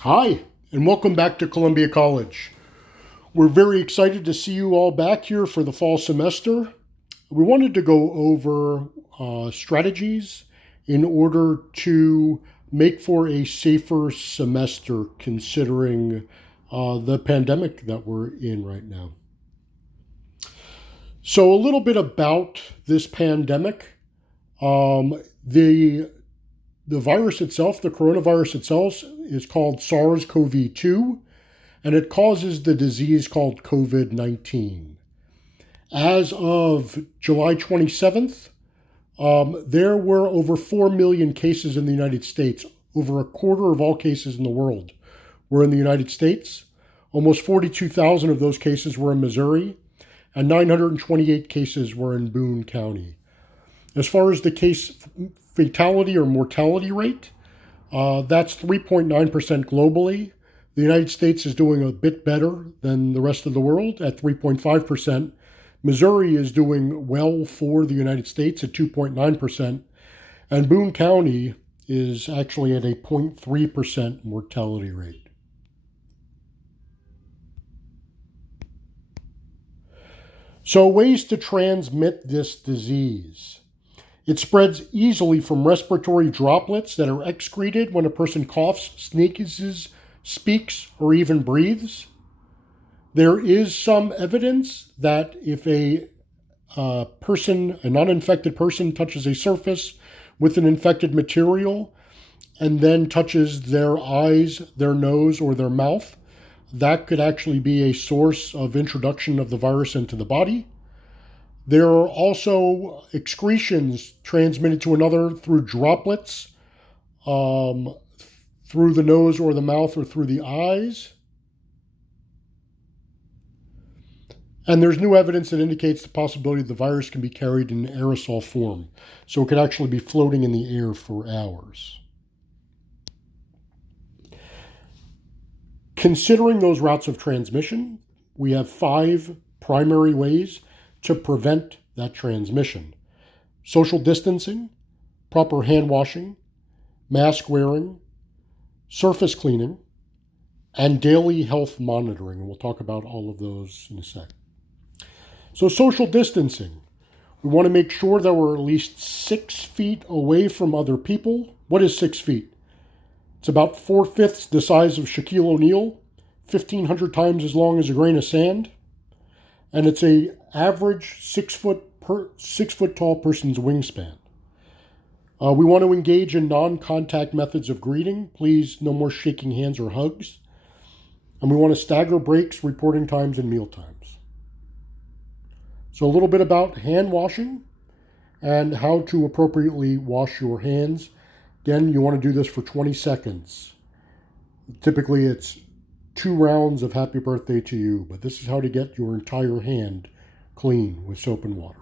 Hi, and welcome back to Columbia College. We're very excited to see you all back here for the fall semester. We wanted to go over strategies in order to make for a safer semester considering the pandemic that we're in right now. So, a little bit about this pandemic. The virus itself, the coronavirus itself, is called SARS-CoV-2, and it causes the disease called COVID 19. As of July 27th, there were over 4 million cases in the United States. Over a quarter of all cases in the world were in the United States. Almost 42,000 of those cases were in Missouri, and 928 cases were in Boone County. As far as the case fatality or mortality rate, that's 3.9% globally. The United States is doing a bit better than the rest of the world at 3.5%. Missouri is doing well for the United States at 2.9%. And Boone County is actually at a 0.3% mortality rate. So, ways to transmit this disease. It spreads easily from respiratory droplets that are excreted when a person coughs, sneezes, speaks, or even breathes. There is some evidence that if a non-infected person, touches a surface with an infected material and then touches their eyes, their nose, or their mouth, that could actually be a source of introduction of the virus into the body. There are also excretions transmitted to another through droplets, through the nose or the mouth or through the eyes. And there's new evidence that indicates the possibility the virus can be carried in aerosol form. So it could actually be floating in the air for hours. Considering those routes of transmission, we have 5 primary ways to prevent that transmission: social distancing, proper hand washing, mask wearing, surface cleaning, and daily health monitoring. And we'll talk about all of those in a sec. So, social distancing. We want to make sure that we're at least 6 feet away from other people. What is 6 feet? It's about 4/5 the size of Shaquille O'Neal, 1,500 times as long as a grain of sand, and it's a average 6 foot tall person's wingspan. We want to engage in non-contact methods of greeting. Please, no more shaking hands or hugs. And we want to stagger breaks, reporting times, and meal times. So a little bit about hand washing and how to appropriately wash your hands. Again, you want to do this for 20 seconds. Typically, it's 2 rounds of happy birthday to you, but this is how to get your entire hand clean with soap and water.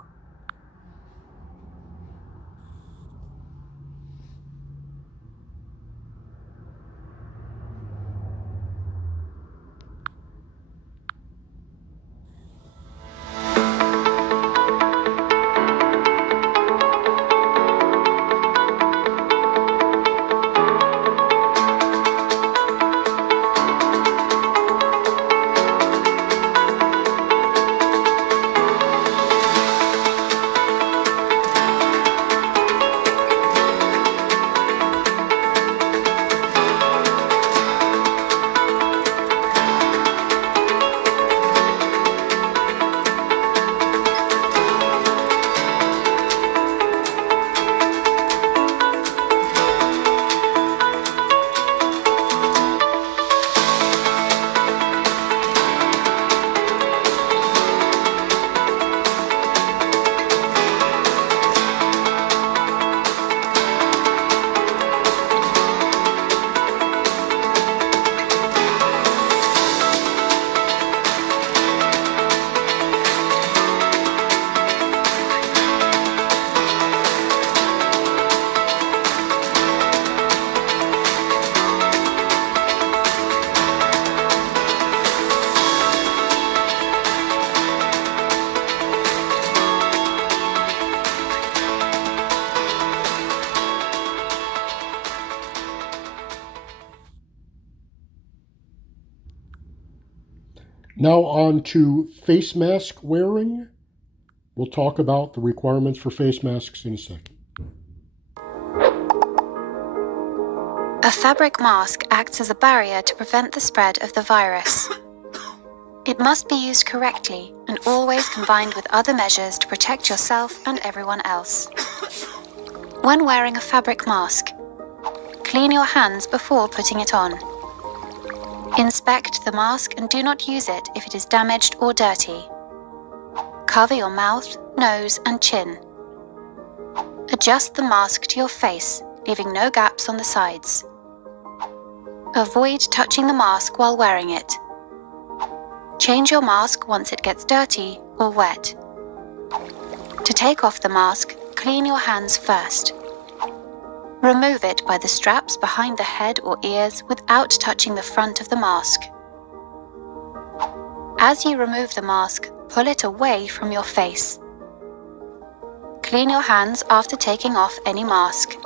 Now on to face mask wearing. We'll talk about the requirements for face masks in a second. A fabric mask acts as a barrier to prevent the spread of the virus. It must be used correctly and always combined with other measures to protect yourself and everyone else. When wearing a fabric mask, clean your hands before putting it on. Inspect the mask and do not use it if it is damaged or dirty. Cover your mouth, nose, and chin. Adjust the mask to your face, leaving no gaps on the sides. Avoid touching the mask while wearing it. Change your mask once it gets dirty or wet. To take off the mask, clean your hands first. Remove it by the straps behind the head or ears without touching the front of the mask. As you remove the mask, pull it away from your face. Clean your hands after taking off any mask.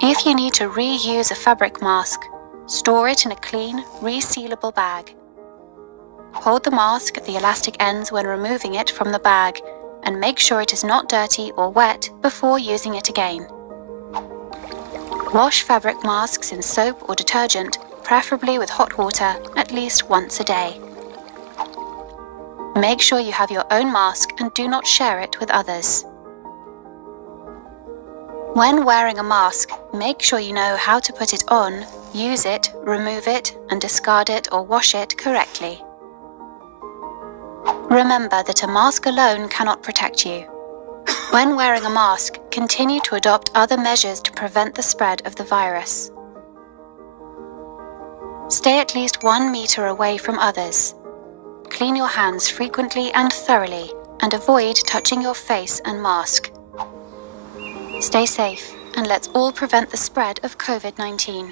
If you need to reuse a fabric mask, store it in a clean, resealable bag. Hold the mask at the elastic ends when removing it from the bag and make sure it is not dirty or wet before using it again. Wash fabric masks in soap or detergent, preferably with hot water, at least once a day. Make sure you have your own mask and do not share it with others. When wearing a mask, make sure you know how to put it on, use it, remove it, and discard it or wash it correctly. Remember that a mask alone cannot protect you. When wearing a mask, continue to adopt other measures to prevent the spread of the virus. Stay at least 1 meter away from others. Clean your hands frequently and thoroughly, and avoid touching your face and mask. Stay safe, and let's all prevent the spread of COVID-19.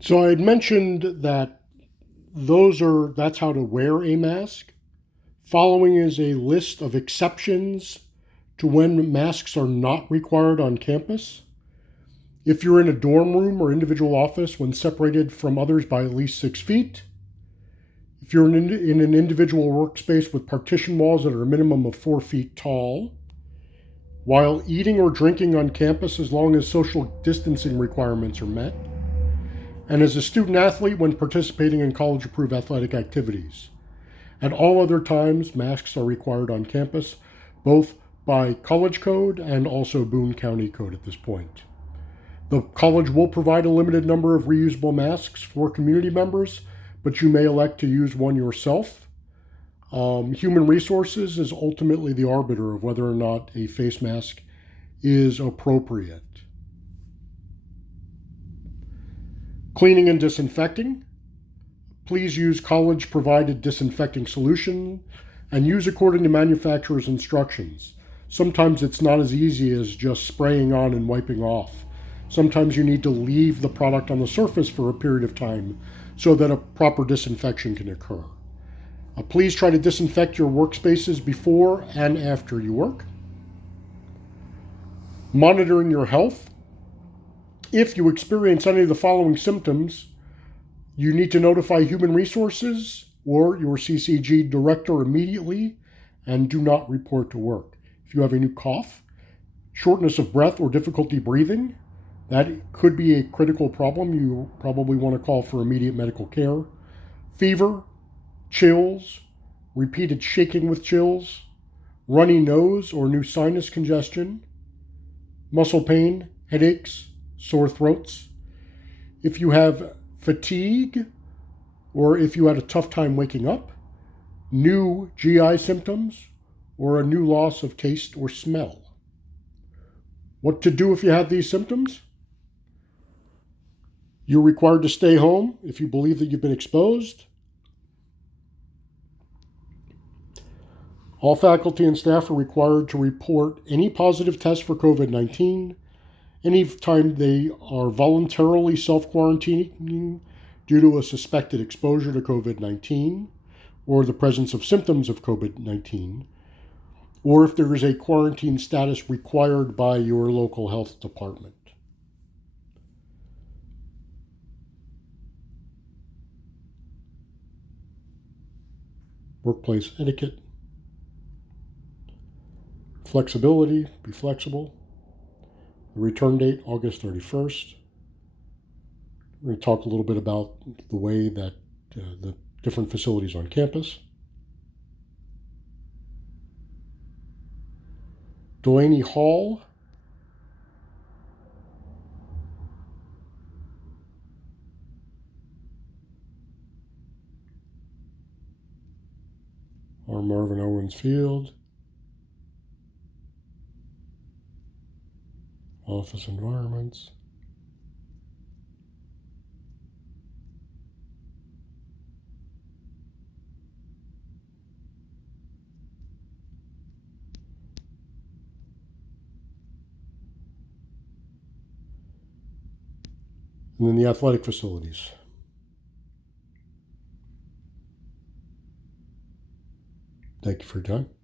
So I had mentioned that that's how to wear a mask. Following is a list of exceptions to when masks are not required on campus. If you're in a dorm room or individual office when separated from others by at least 6 feet. If you're in an individual workspace with partition walls that are a minimum of 4 feet tall. While eating or drinking on campus as long as social distancing requirements are met. And as a student athlete when participating in college-approved athletic activities. At all other times, masks are required on campus, both by college code and also Boone County code at this point. The college will provide a limited number of reusable masks for community members, but you may elect to use one yourself. Human Resources is ultimately the arbiter of whether or not a face mask is appropriate. Cleaning and disinfecting. Please use college-provided disinfecting solution and use according to manufacturer's instructions. Sometimes it's not as easy as just spraying on and wiping off. Sometimes you need to leave the product on the surface for a period of time so that a proper disinfection can occur. Please try to disinfect your workspaces before and after you work. Monitoring your health. If you experience any of the following symptoms, you need to notify Human Resources or your CCG director immediately and do not report to work. If you have a new cough, shortness of breath, or difficulty breathing, that could be a critical problem. You probably want to call for immediate medical care. Fever, chills, repeated shaking with chills, runny nose or new sinus congestion, muscle pain, headaches, sore throats. If you have fatigue, or if you had a tough time waking up, new GI symptoms, or a new loss of taste or smell. What to do if you have these symptoms? You're required to stay home if you believe that you've been exposed. All faculty and staff are required to report any positive test for COVID-19 anytime they are voluntarily self-quarantining due to a suspected exposure to COVID-19 or the presence of symptoms of COVID-19, or if there is a quarantine status required by your local health department. workplace etiquette, flexibility, be flexible. The return date, August 31st. We're going to talk a little bit about the way that the different facilities on campus. Delaney Hall. Or Marvin Owens Field. Office environments. And then the athletic facilities. Thank you for your time.